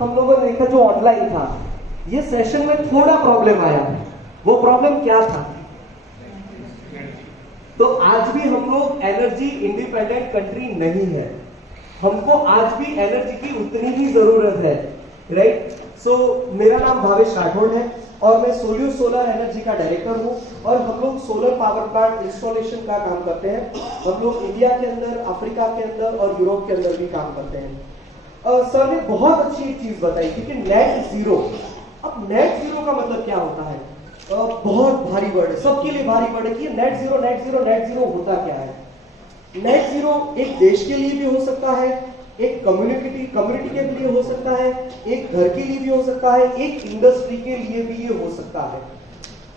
हम लोगों ने देखा जो ऑनलाइन था, ये सेशन में थोड़ा प्रॉब्लम आया। वो प्रॉब्लम क्या था? तो आज भी हम लोग एनर्जी इंडिपेंडेंट कंट्री नहीं है, हमको आज भी एनर्जी की उतनी ही जरूरत है, राइट? सो मेरा नाम भावेश राठौड़ है और मैं सोल्यूस सोलर एनर्जी का डायरेक्टर हूं और हम लोग सोलर पावर प्लांट इंस्टॉलेशन का काम करते हैं। हम लोग इंडिया के अंदर, अफ्रीका के अंदर और यूरोप के अंदर भी काम करते हैं। सर ने बहुत अच्छी एक चीज बताई थी कि नेट जीरो। अब नेट जीरो का मतलब क्या होता है? बहुत भारी वर्ड है, सबके लिए भारी वर्ड है कि net zero net zero net zero होता क्या है। नेट जीरो एक देश के लिए भी हो सकता है, एक कम्युनिटी के लिए हो सकता है, एक घर के लिए भी हो सकता है, एक इंडस्ट्री के लिए भी ये हो सकता है।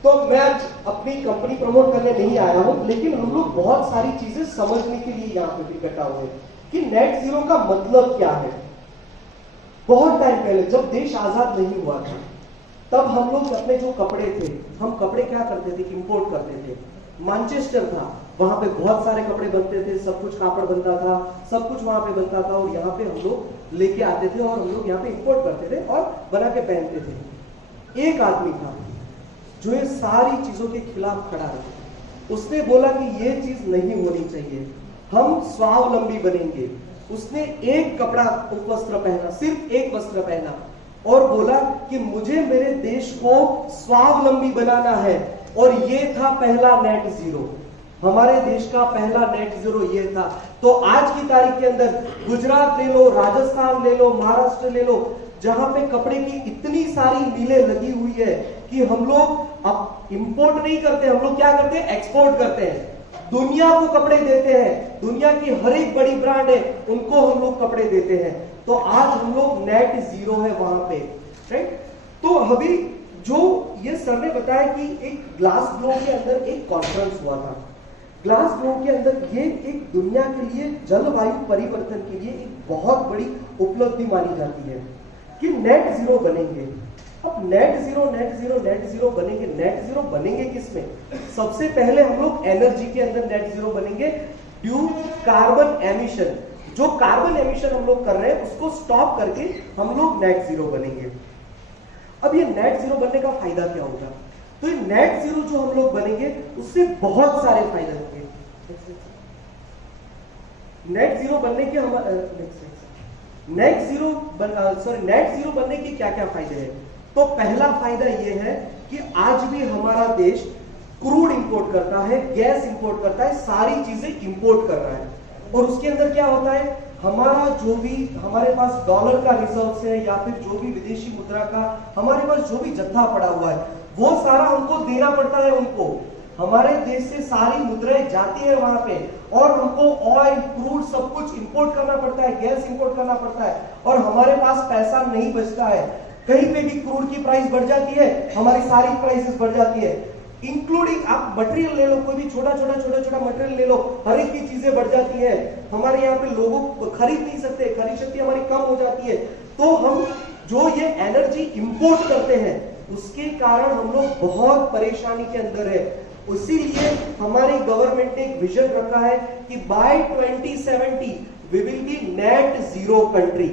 तो मैं आज अपनी कंपनी प्रमोट करने नहीं आया हूं, लेकिन हम लोग बहुत सारी चीजें समझने के लिए यहाँ पे भी इकट्ठा हुए कि नेट जीरो का मतलब क्या है। बहुत टाइम पहले जब देश आजाद नहीं हुआ था, तब हम लोग अपने जो कपड़े थे, हम कपड़े क्या करते थे? इंपोर्ट करते थे। मैनचेस्टर था, वहां पे बहुत सारे कपड़े बनते थे, सब कुछ कापड़ बनता था, सब कुछ वहां पे बनता था और यहाँ पे हम लोग लेके आते थे और हम लोग यहाँ पे इंपोर्ट करते थे और बना के पहनते थे। एक आदमी था जो ये सारी चीजों के खिलाफ खड़ा रहा। उसने बोला कि ये चीज नहीं होनी चाहिए, हम स्वावलंबी बनेंगे। उसने एक कपड़ा वस्त्र पहना, सिर्फ एक वस्त्र पहना और बोला कि मुझे मेरे देश को स्वावलंबी बनाना है। और ये था पहला नेट जीरो। हमारे देश का पहला नेट जीरो ये था। तो आज की तारीख के अंदर गुजरात ले लो, राजस्थान ले लो, महाराष्ट्र ले लो, जहां पे कपड़े की इतनी सारी मिलें लगी हुई है कि हम लोग अब इंपोर्ट नहीं करते, हम लोग क्या करते हैं? एक्सपोर्ट करते हैं। दुनिया को कपड़े देते हैं, दुनिया की हर एक बड़ी ब्रांड है उनको हम लोग कपड़े देते हैं। तो आज हम लोग नेट जीरो है वहां पे, राइट? तो अभी जो ये सर ने बताया कि एक ग्लास ग्लो के अंदर एक कॉन्फ्रेंस हुआ था। ग्लास ग्लो के अंदर ये एक दुनिया के लिए, जलवायु परिवर्तन के लिए एक बहुत बड़ी उपलब्धि मानी जाती है कि नेट जीरो बनेंगे। अब net zero net zero net zero बनेंगे, नेट जीरो बनेंगे किसमें? सबसे पहले हम लोग एनर्जी के अंदर नेट जीरो बनेंगे ड्यू कार्बन एमिशन। जो कार्बन एमिशन हम लोग कर रहे हैं उसको स्टॉप करके हम लोग नेट जीरो बनेंगे। अब ये नेट जीरो बनने का फायदा क्या होगा? तो ये नेट जीरो जो हम लोग बनेंगे उससे बहुत सारे फायदे होंगे। नेट जीरो बनने के नेट जीरो बनने के क्या क्या फायदे हैं? तो पहला फायदा ये है कि आज भी हमारा देश क्रूड इंपोर्ट करता है, गैस इंपोर्ट करता है, सारी चीजें इंपोर्ट कर रहा है। और उसके अंदर क्या होता है? हमारा जो भी हमारे पास डॉलर का रिजर्व है या फिर जो भी विदेशी मुद्रा का हमारे पास जो भी जत्था पड़ा हुआ है, वो सारा हमको देना पड़ता है उनको। हमारे देश से सारी मुद्राएं जाती है वहां पे और हमको ऑयल, क्रूड सब कुछ इंपोर्ट करना पड़ता है, गैस इंपोर्ट करना पड़ता है और हमारे पास पैसा नहीं बचता है। कहीं पे भी क्रूड की प्राइस बढ़ जाती है, हमारी सारी प्राइसेस बढ़ जाती है, इंक्लूडिंग आप मटेरियल ले लो, कोई भी छोटा छोटा मटेरियल ले लो, हर एक की चीजें बढ़ जाती है। हमारे यहाँ पे लोगों को खरीद नहीं सकते, खरीद शक्ति हमारी कम हो जाती है। तो हम जो ये एनर्जी इंपोर्ट करते हैं उसके कारण हम लोग बहुत परेशानी के अंदर है। इसीलिए हमारी गवर्नमेंट ने एक विजन रखा है कि by 2070 we will be net zero country.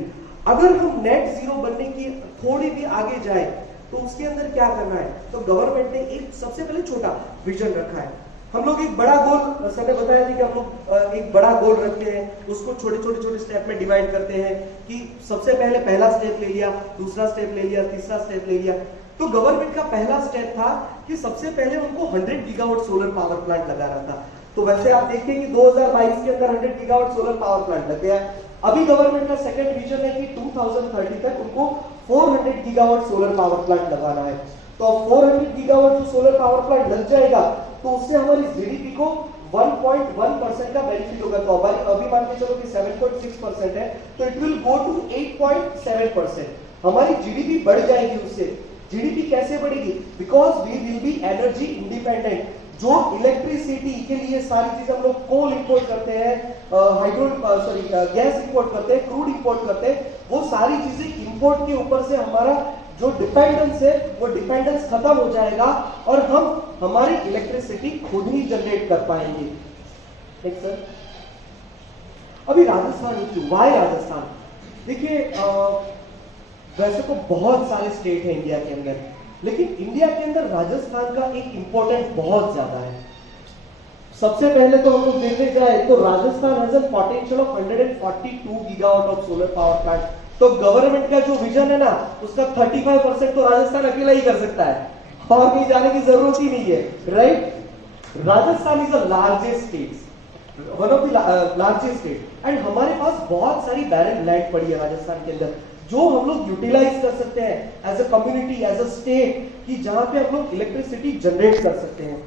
अगर हम नेट जीरो बनने की थोड़ी भी आगे जाए तो उसके अंदर क्या करना है? तो गवर्नमेंट ने एक सबसे पहले छोटा विजन रखा है। हम लोग एक बड़ा गोल, सर ने बताया था कि हम लोग एक बड़ा गोल रखते हैं, उसको छोटे स्टेप में डिवाइड करते हैं कि सबसे पहले पहला स्टेप ले लिया, दूसरा स्टेप ले लिया, तीसरा स्टेप ले लिया। तो गवर्नमेंट का पहला स्टेप था कि सबसे पहले उनको 100 गीगावाट सोलर पावर प्लांट लगाना था। तो वैसे आप देखिए कि 2022 के अंदर 100 गीगावाट सोलर पावर प्लांट लग गया है। अभी गवर्नमेंट का सेकंड विजन है कि 2030 तक उनको 400 गीगावाट सोलर पावर प्लांट लगाना है। तो 400 गीगावाट जो सोलर पावर प्लांट लग जाएगा तो उससे हमारी जीडीपी को 1.1% का बेनिफिट होगा। तो अभी मान के चलो कि 7.6% है, तो इट विल गो टू 8.7%। हमारी जीडीपी बढ़ जाएगी उससे। जीडीपी कैसे बढ़ेगी? Because we will be energy independent. जो इलेक्ट्रिसिटी के लिए सारी चीजें हम लोग कोल इंपोर्ट करते हैं, गैस इंपोर्ट करते हैं, क्रूड इंपोर्ट करते हैं, वो सारी चीजें इंपोर्ट के ऊपर से हमारा जो डिपेंडेंस है वो डिपेंडेंस खत्म हो जाएगा और हम हमारी इलेक्ट्रिसिटी खुद ही जनरेट कर पाएंगे। ठीक सर। अभी राजस्थान, वाई राजस्थान? देखिए वैसे तो बहुत सारे स्टेट हैं इंडिया के अंदर, लेकिन इंडिया के अंदर राजस्थान का एक इंपॉर्टेंट बहुत ज्यादा है। सबसे पहले तो हम लोग देखने जाए तो Rajasthan has a potential of 142 gigawatt of solar power plant. तो गवर्नमेंट का जो विजन है ना, उसका 35% तो राजस्थान अकेला ही कर सकता है, और कहीं जाने की जरूरत ही नहीं है, right? Rajasthan is the largest state, one of the largest state, and हमारे पास बहुत सारी बैरन लैंड पड़ी है राजस्थान के अंदर, जो हम लोग यूटिलाइज कर सकते हैं as a community, as a state, कि जहां पे हम लोग इलेक्ट्रिसिटी जनरेट कर सकते हैं।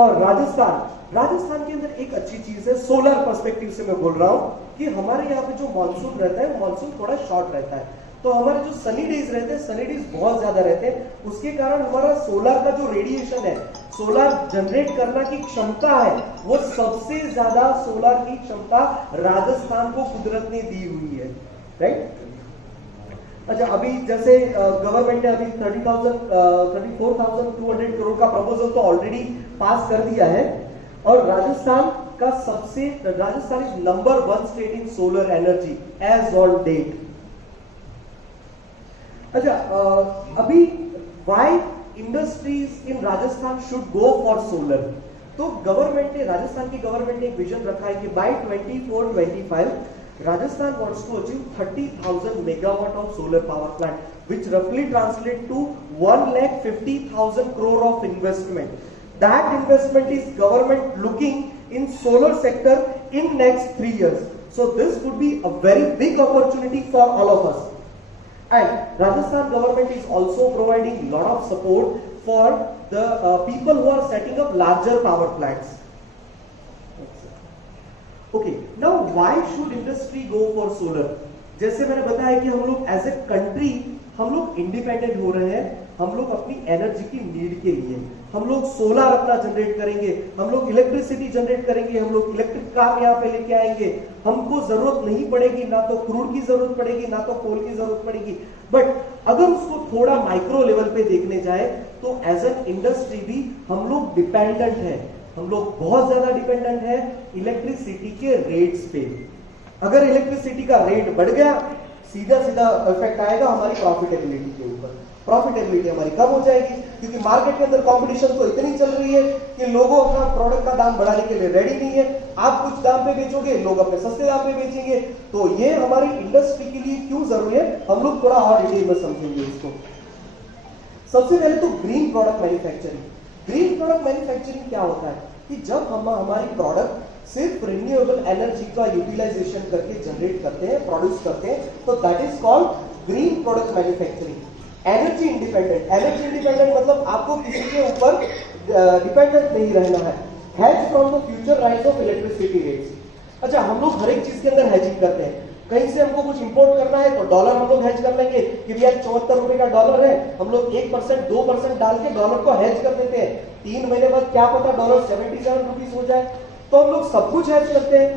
और राजस्थान के अंदर एक अच्छी चीज है, सोलर पर्सपेक्टिव से मैं बोल रहा हूं, कि हमारे यहाँ पे जो मानसून रहता है, मानसून थोड़ा शॉर्ट रहता है, तो हमारे जो सनी डेज रहते हैं, सनी डेज बहुत ज्यादा रहते हैं, उसके कारण हमारा सोलर का जो रेडिएशन है, सोलर जनरेट करना की क्षमता है, वो सबसे ज्यादा सोलर की क्षमता राजस्थान को कुदरत ने दी हुई है, राइट? अच्छा, अभी जैसे गवर्नमेंट ने अभी 34,200 करोड़ का प्रपोजल तो ऑलरेडी पास कर दिया है, और Rajasthan is number 1 state in solar energy as on date. अच्छा, अभी why industries in Rajasthan should go for solar? तो राजस्थान की गवर्नमेंट ने एक विजन रखा है कि bye 24-25 Rajasthan wants to achieve 30,000 megawatt of solar power plant, which roughly translate to 1,50,000 crore of investment. That investment is government looking in solar sector in next 3 years. So this could be a very big opportunity for all of us. And Rajasthan government is also providing lot of support for the people who are setting up larger power plants. Okay, now why should industry go for solar? जैसे मैंने बताया कि हम लोग as a country हम लोग independent हो रहे हैं, हम लोग अपनी एनर्जी की नीड के लिए हम लोग सोलर अपना जनरेट करेंगे, हम लोग इलेक्ट्रिसिटी जनरेट करेंगे, हम लोग इलेक्ट्रिक कार यहाँ पे लेके आएंगे, हमको जरूरत नहीं पड़ेगी, ना तो क्रूड की जरूरत पड़ेगी, ना तो कोल की जरूरत पड़ेगी। बट अगर उसको थोड़ा माइक्रो लेवल पे देखने जाए तो एज एन इंडस्ट्री भी हम लोग डिपेंडेंट है, हम लोग बहुत ज्यादा डिपेंडेंट है इलेक्ट्रिसिटी के रेट्स पे। अगर इलेक्ट्रिसिटी का रेट बढ़ गया, सीधा इफेक्ट आएगा हमारी प्रॉफिटेबिलिटी के ऊपर, प्रॉफिटेबिलिटी हमारी कम हो जाएगी, क्योंकि मार्केट के अंदर कंपटीशन तो इतनी चल रही है कि लोगों अपना प्रोडक्ट का दाम बढ़ाने के लिए रेडी नहीं है। आप कुछ दाम पे बेचोगे, लोग अपने सस्ते दाम पे बेचेंगे, तो ये हमारी इंडस्ट्री के लिए क्यों जरूरी है, हम लोग थोड़ा और डिटेल में समझेंगे इसको। सबसे पहले तो green product manufacturing. Green product manufacturing क्या होता है कि जब हम हमारी प्रोडक्ट सिर्फ रिन्यूएबल एनर्जी का यूटिलाइजेशन करके जनरेट करते हैं, प्रोड्यूस करते हैं, तो that is called green product manufacturing. Energy independent मतलब आपको किसी के ऊपर डिपेंडेंट नहीं रहना है। Hedge from the future rise of electricity rates. अच्छा, हम लोग हर एक चीज के अंदर हेजिंग करते हैं, कहीं से हमको कुछ इंपोर्ट करना है तो डॉलर हम लोग हेज कर लेंगे कि भैया 74 रुपए का डॉलर है, हम लोग 1% 2% डाल के डॉलर को हेज कर देते हैं। 3 महीने बाद क्या पता डॉलर 77 रुपीस हो जाए, तो हम लोग सब कुछ हेज करते हैं,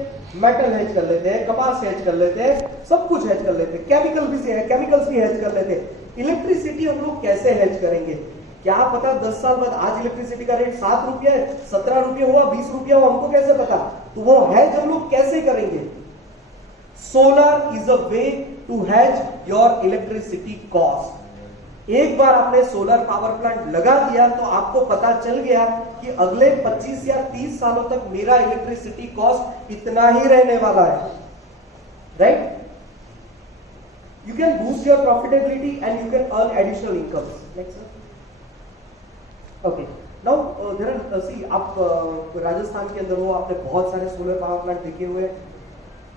मेटल हेज कर लेते हैं, कपास हेज कर लेते हैं, सब कुछ हेज कर लेते हैं, केमिकल्स भी हेज कर लेते हैं। इलेक्ट्रिसिटी हम लोग कैसे हेज करेंगे? क्या पता 10 साल बाद आज इलेक्ट्रिसिटी का रेट 7 रुपया है, 17 रुपया हुआ, 20 रुपया हुआ, हमको कैसे पता? तो वो हेज हम लोग कैसे करेंगे? Solar is a way to hedge your electricity cost. एक बार आपने सोलर पावर प्लांट लगा दिया तो आपको पता चल गया कि अगले 25 या 30 सालों तक मेरा इलेक्ट्रिसिटी कॉस्ट इतना ही रहने वाला है, right? You can boost your profitability and you can earn additional incomes. Next, sir. Okay. Now there are see आप राजस्थान के अंदर हो, आपने बहुत सारे सोलर पावर प्लांट देखे हुए हैं,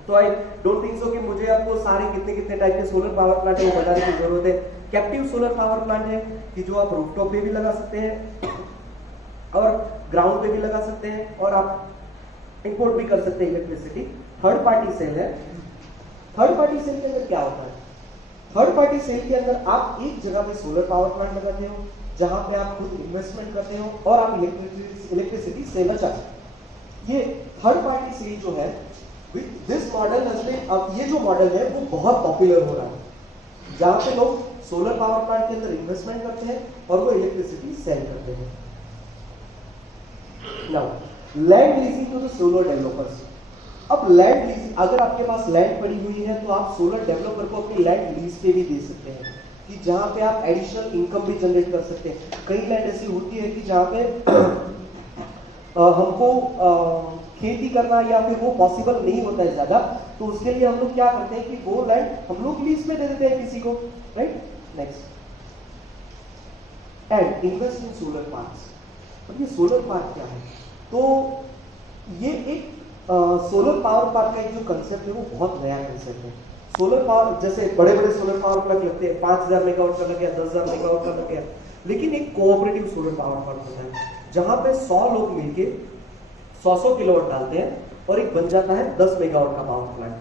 तो आई डोंट थिंक सो कि मुझे आपको सारे कितने टाइप के सोलर पावर प्लांट है वो बताने की जरूरत है। कैप्टिव सोलर पावर प्लांट है कि जो आप रूफटॉप पे भी लगा सकते हैं और ग्राउंड पे भी लगा सकते हैं, और आप इंपोर्ट भी कर सकते हैं इलेक्ट्रिसिटी। थर्ड पार्टी सेल है। थर्ड पार्टी सेल के अंदर क्या होता है? थर्ड पार्टी सेल के अंदर आप एक जगह पे सोलर पावर प्लांट लगाते हो जहां पे आप खुद इन्वेस्टमेंट करते हो और आप इलेक्ट्रिसिटी सेल चाहते हो। ये थर्ड पार्टी सेल जो है, दिस मॉडल अब ये जो मॉडल है वो बहुत पॉपुलर हो रहा है, जहां पे लोग सोलर पावर प्लांट के अंदर इन्वेस्टमेंट करते हैं और वो इलेक्ट्रिसिटी सेल करते हैं। Now land leasing to the solar developers. अब लैंड लीज, अगर आपके पास लैंड पड़ी हुई है तो आप सोलर डेवलपर को अपनी लैंड लीज पे भी दे सकते हैं, कि जहां पे आप एडिशनल इनकम भी जनरेट कर सकते हैं। कई लैंड ऐसी होती है कि जहां पे हमको खेती करना या फिर वो पॉसिबल नहीं होता है ज्यादा, तो उसके लिए हम लोग क्या करते हैं कि वो लैंड हम लोग लीज में दे देते हैं किसी को, right. Next, and invest in solar parks. अब ये सोलर पार्क क्या है? तो ये एक सोलर पावर पार्क का एक जो कंसेप्ट है वो बहुत नया कंसेप्ट है। सोलर पावर, जैसे बड़े बड़े सोलर पावर प्लांट लगते हैं, 5000 मेगावाट का लग गया, 10,000 मेगावाट का लग गया, लेकिन एक कोऑपरेटिव सोलर पावर प्लांट होता है जहां पे 100 लोग मिलके 100 किलोवाट डालते हैं और एक बन जाता है 10 मेगावाट का पावर प्लांट।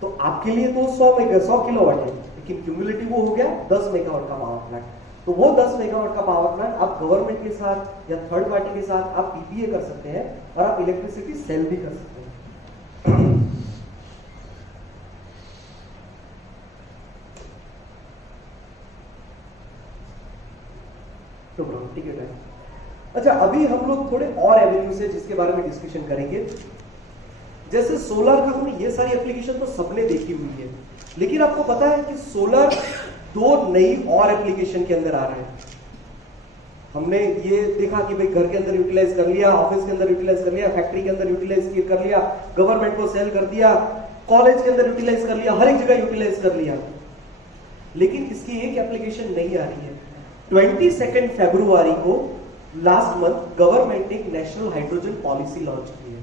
तो आपके लिए तो 100 किलोवाट है, लेकिन क्यूमुलेटिव वो हो गया 10 मेगावाट का पावर प्लांट। तो वो 10 मेगावाट का पावर प्लांट आप गवर्नमेंट के साथ या थर्ड पार्टी के साथ आप पीपीए कर सकते हैं और आप इलेक्ट्रिसिटी सेल भी कर सकते हैं। तो टिकट है। अच्छा, अभी हम लोग थोड़े और एवेन्यू से जिसके बारे में डिस्कशन करेंगे। जैसे सोलर का हमने ये सारी एप्लीकेशन तो सबने देखी हुई है, लेकिन आपको पता है कि सोलर 2 नई और एप्लीकेशन के अंदर आ रहा है। हमने ये देखा कि भाई घर के अंदर यूटिलाइज कर लिया, ऑफिस के अंदर यूटिलाइज कर लिया, फैक्ट्री के अंदर यूटिलाइज कर लिया, गवर्नमेंट को सेल कर दिया, कॉलेज के अंदर यूटिलाइज कर लिया, हर एक जगह यूटिलाइज कर लिया, लेकिन इसकी एक एप्लीकेशन नहीं आ रही है। 22 फरवरी को लास्ट मंथ गवर्नमेंट ने एक नेशनल हाइड्रोजन पॉलिसी लॉन्च की है,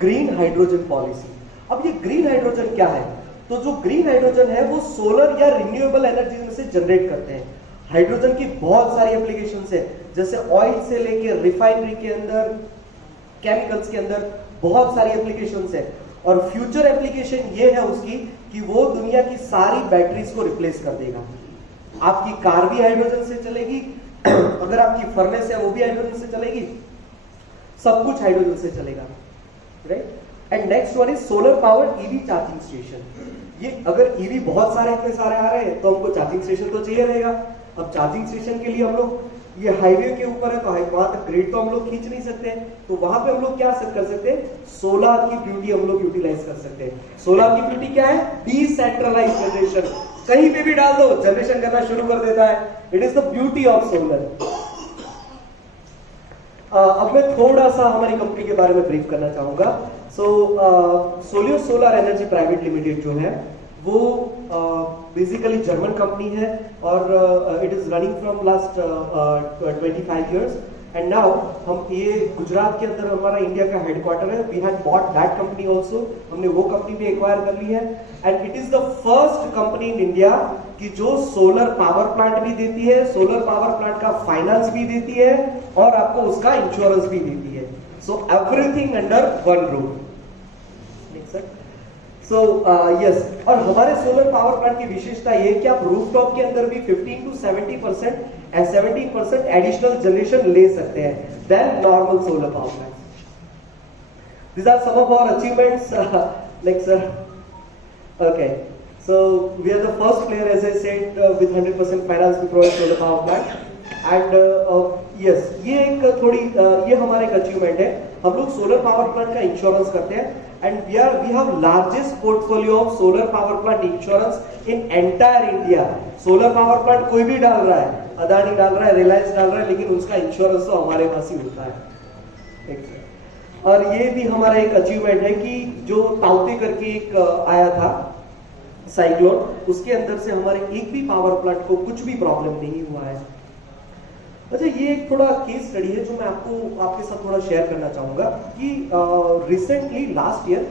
ग्रीन हाइड्रोजन पॉलिसी। अब ये ग्रीन हाइड्रोजन क्या है? तो जो ग्रीन हाइड्रोजन है वो सोलर या रिन्यूएबल एनर्जी में से जनरेट करते हैं। हाइड्रोजन की बहुत सारी एप्लीकेशंस है, जैसे ऑयल से लेके रिफाइनरी के अंदर, केमिकल्स के अंदर बहुत सारी एप्लीकेशंस है। और फ्यूचर एप्लीकेशन ये है उसकी कि वो दुनिया की सारी बैटरीज को रिप्लेस कर देगा। आपकी कार भी हाइड्रोजन से चलेगी, अगर आपकी फर्नेस है वो भी हाइड्रोजन से चलेगी, सब कुछ हाइड्रोजन से चलेगा, right. And next one is solar powered EV charging station. ये अगर ईवी बहुत सारे इतने सारे आ रहे हैं तो हमको चार्जिंग स्टेशन तो चाहिए रहेगा। अब चार्जिंग स्टेशन के लिए हम लोग, ये हाईवे के ऊपर है तो वहां तक ग्रिड तो हम लोग खींच नहीं सकते, तो वहां पे हम लोग क्या कर सकते हैं? सोलर की ब्यूटी हम लोग यूटिलाइज कर सकते हैं। सोलर की ब्यूटी क्या है? डिसेंट्रलाइज जनरेशन, कहीं पे भी डाल दो जनरेशन करना शुरू कर देता है। It is the beauty of solar. अब मैं थोड़ा सा हमारी कंपनी के बारे में ब्रीफ करना चाहूंगा। सोलियो सोलर एनर्जी प्राइवेट लिमिटेड जो है वो बेसिकली जर्मन कंपनी है और it is running from last 25 years and now हम ये गुजरात के अंदर हमारा इंडिया का हेडक्वार्टर है। We had bought that company also, हमने वो कंपनी भी एक्वायर कर ली है and it is the first company in India कि जो सोलर पावर प्लांट भी देती है, सोलर पावर प्लांट का फाइनेंस भी देती है और आपको उसका इंश्योरेंस भी देती है। So everything under one roof. So yes, और हमारे सोलर पावर प्लांट की विशेषता ये है कि आप रूफटॉप के अंदर भी 15 to 70% and 17% एडिशनल जनरेशन ले सकते हैं then normal solar power plant. These are some of our achievements, like sir. Okay, so we are the first player, as I said, with 100% finance to provide solar power plant. And yes, ये एक थोड़ी ये हमारा एक achievement है। हम लोग solar power plant का इंश्योरेंस करते हैं and we have largest portfolio of solar power plant insurance in entire India. Solar power plant कोई भी डाल रहा है, अदानी डाल रहा है, रिलायंस डाल रहा है, लेकिन उसका इंश्योरेंस तो हमारे पास ही होता है। और ये भी हमारा एक अचीवमेंट है कि जो ताउते करके एक आया था साइक्लोन, उसके अंदर से हमारे एक भी पावर प्लांट को कुछ भी प्रॉब्लम नहीं हुआ है। अच्छा, ये एक थोड़ा केस स्टडी है जो मैं आपके साथ थोड़ा शेयर करना चाहूंगा कि recently last year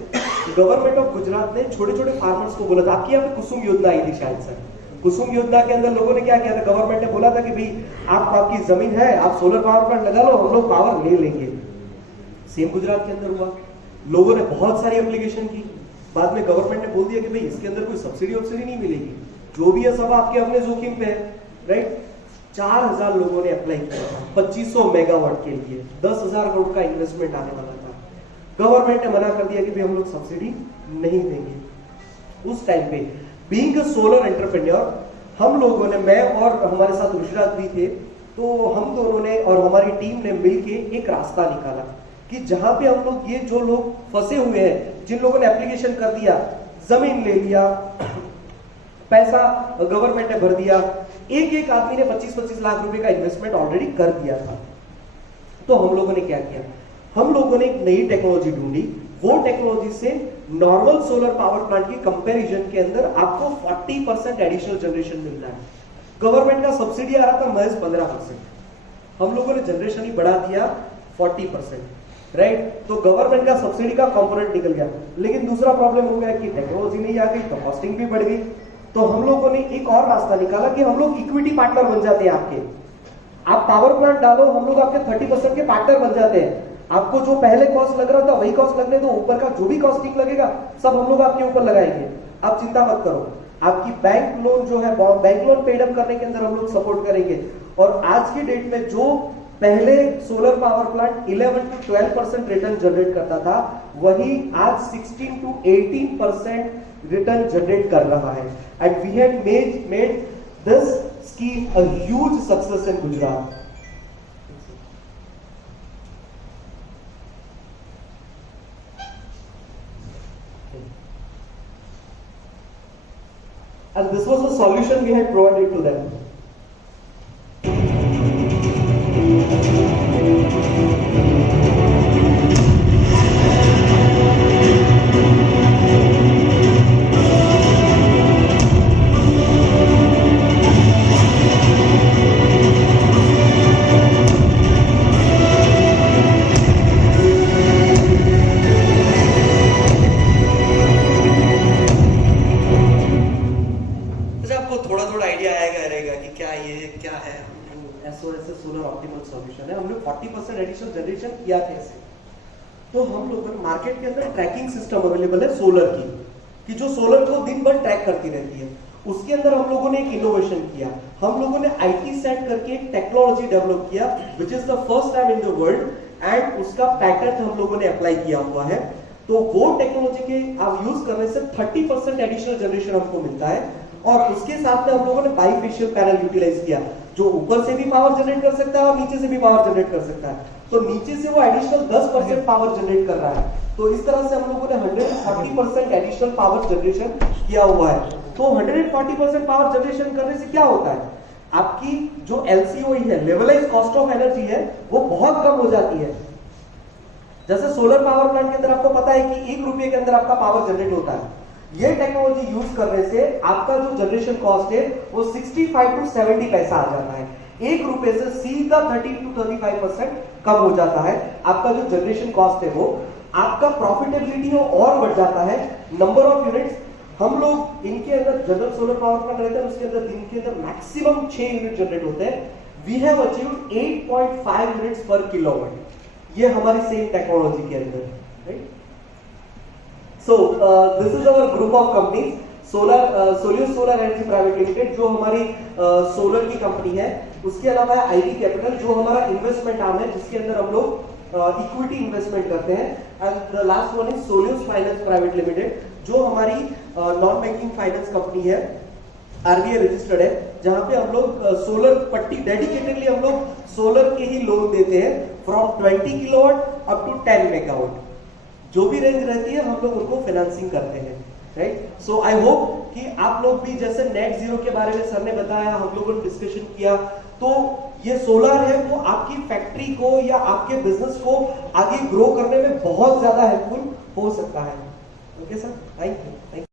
government of Gujarat ने छोटे छोटे फार्मर्स को बोला था, आपकी यहाँ पे कुसुम योजना आई थी शायद सर। कुसुम योजना के अंदर लोगों ने क्या किया था? गवर्नमेंट ने बोला था कि भाई आपकी जमीन है, आप सोलर पावर प्लांट लगा लो, हम लोग पावर ले लेंगे। सेम गुजरात के अंदर हुआ, लोगों ने बहुत सारी एप्लीकेशन की, बाद में गवर्नमेंट ने बोल दिया कि भाई इसके अंदर कोई सब्सिडी वब्सिडी नहीं मिलेगी, जो भी है सब आपके अपने जोखिम पे है, राइट। 4000 लोगों ने अप्लाई किया था 2500 मेगावाट के लिए, 10,000 करोड़ का इन्वेस्टमेंट आने वाला था। गवर्नमेंट ने मना कर दिया कि भाई हम लोग सब्सिडी नहीं देंगे। उस टाइम पे बीइंग अ सोलर एंटरप्रेन्योर, हम लोगों ने, मैं और हमारे साथ ऋषिराज भी थे, तो हम दोनों ने और हमारी टीम ने मिलके एक रास्ता निकाला कि जहां पे हम लोग, ये जो लोग फंसे हुए हैं जिन लोगों ने एप्लीकेशन कर दिया, जमीन ले लिया, पैसा गवर्नमेंट ने भर दिया, एक एक आदमी ने 25-25 लाख रुपए का इन्वेस्टमेंट ऑलरेडी कर दिया था। तो हम लोगों ने क्या किया, हम लोगों ने एक नई टेक्नोलॉजी ढूंढी। वो टेक्नोलॉजी से नॉर्मल सोलर पावर प्लांट की कंपैरिजन के अंदर आपको 40% एडिशनल जनरेशन मिल रहा है। गवर्नमेंट का सब्सिडी आ रहा था महज 15%, हम लोगों ने जनरेशन ही बढ़ा दिया 40%, राइट। तो गवर्नमेंट का सब्सिडी का कंपोनेंट निकल गया। लेकिन दूसरा प्रॉब्लम हो गया कि टेक्नोलॉजी नहीं आ गई तो कॉस्टिंग भी बढ़ गई। तो हम लोगों ने एक और रास्ता निकाला कि हम लोग इक्विटी पार्टनर बन जाते हैं आपके। आप पावर प्लांट डालो, हम लोग आपके 30% के पार्टनर बन जाते हैं। आपको जो पहले कॉस्ट लग रहा था वही कॉस्ट लगने दो, ऊपर का जो भी कॉस्टिंग लगेगा सब हम लोग आपके ऊपर लगाएंगे। आप चिंता मत करो, आपकी बैंक लोन जो है, बैंक लोन पेड अप करने के अंदर हम लोग सपोर्ट करेंगे। और आज की डेट में जो पहले solar power plant 11 to 12% return generate करता था, वही आज 16 to 18% रिटर्न जनरेट कर रहा है। And we have made this scheme a huge success in Gujarat. And this was the solution we had provided to them. Solar optimal solution है। हमने 40% additional generation किया कैसे? तो हम लोगों ने मार्केट के अंदर ट्रैकिंग सिस्टम अवेलेबल है सोलर की, कि जो सोलर को दिन भर ट्रैक करती रहती है। उसके अंदर हम लोगों ने एक इनोवेशन किया। हम लोगों ने ITSat करके एक टेक्नोलॉजी डेवलप किया, which is the first time in the world, and उसका पैटेंट हम लोगों ने अप्लाई किया हुआ है। तो वो टेक्नोलॉजी के आप यूज करने से 30% एडिशनल जनरेशन हमको मिलता है। और उसके साथ में हम लोगों ने बाइफेशियल पैनल यूटिलाइज किया, जो ऊपर से भी पावर जनरेट कर सकता है और नीचे से भी पावर जनरेट कर सकता है। तो नीचे से वो एडिशनल 10% पावर जनरेट कर रहा है। तो इस तरह से हम लोगों ने 140% एडिशनल पावर जनरेशन किया हुआ है। तो 140% पावर जनरेशन करने से क्या होता है, आपकी जो LCOE है, लेवलाइज कॉस्ट ऑफ एनर्जी है, वो बहुत कम हो जाती है। जैसे सोलर पावर प्लांट के अंदर आपको पता है कि 1 रुपये के अंदर आपका पावर जनरेट होता है। ये टेक्नोलॉजी यूज करने से आपका जो जनरेशन कॉस्ट है वो 65 to 70 पैसा आ जाता है। 1 रुपए से सीधा 30 to 35% कम हो जाता है आपका जो जनरेशन कॉस्ट है। वो आपका प्रॉफिटेबिलिटी हो और बढ़ जाता है। नंबर ऑफ यूनिट्स, हम लोग इनके अंदर जनरल सोलर पावर प्लांट रहते हैं, उसके अंदर दिन के अंदर मैक्सिमम 6 यूनिट जनरेट होते हैं। वी हैव अचीव्ड 8.5 यूनिट्स पर किलोवाट। ये हमारी सेम टेक्नोलॉजी के अंदर, right. So this is our group of companies, Soleus Solar Energy Private Limited, जो हमारी सोलर की कंपनी है। उसके अलावा IB कैपिटल, जो हमारा इन्वेस्टमेंट आर्म है, जिसके अंदर हम लोग इक्विटी इन्वेस्टमेंट करते हैं। And the last one is Soleus Finance Private Limited, जो हमारी नॉन बैंकिंग फाइनेंस कंपनी है, RBI रजिस्टर्ड है, जहां पे हम लोग सोलर पट्टी डेडिकेटेडली हम लोग सोलर के ही लोन देते हैं, from 20 kilowatt up to 10 megawatt. जो भी रेंज रहती है हम लोग उनको फाइनेंसिंग करते हैं, राइट। सो आई होप कि आप लोग भी, जैसे नेट जीरो के बारे में सर ने बताया, हम लोगों ने डिस्कशन किया, तो ये सोलर है वो आपकी फैक्ट्री को या आपके बिजनेस को आगे ग्रो करने में बहुत ज्यादा हेल्पफुल हो सकता है। Okay sir, thank you.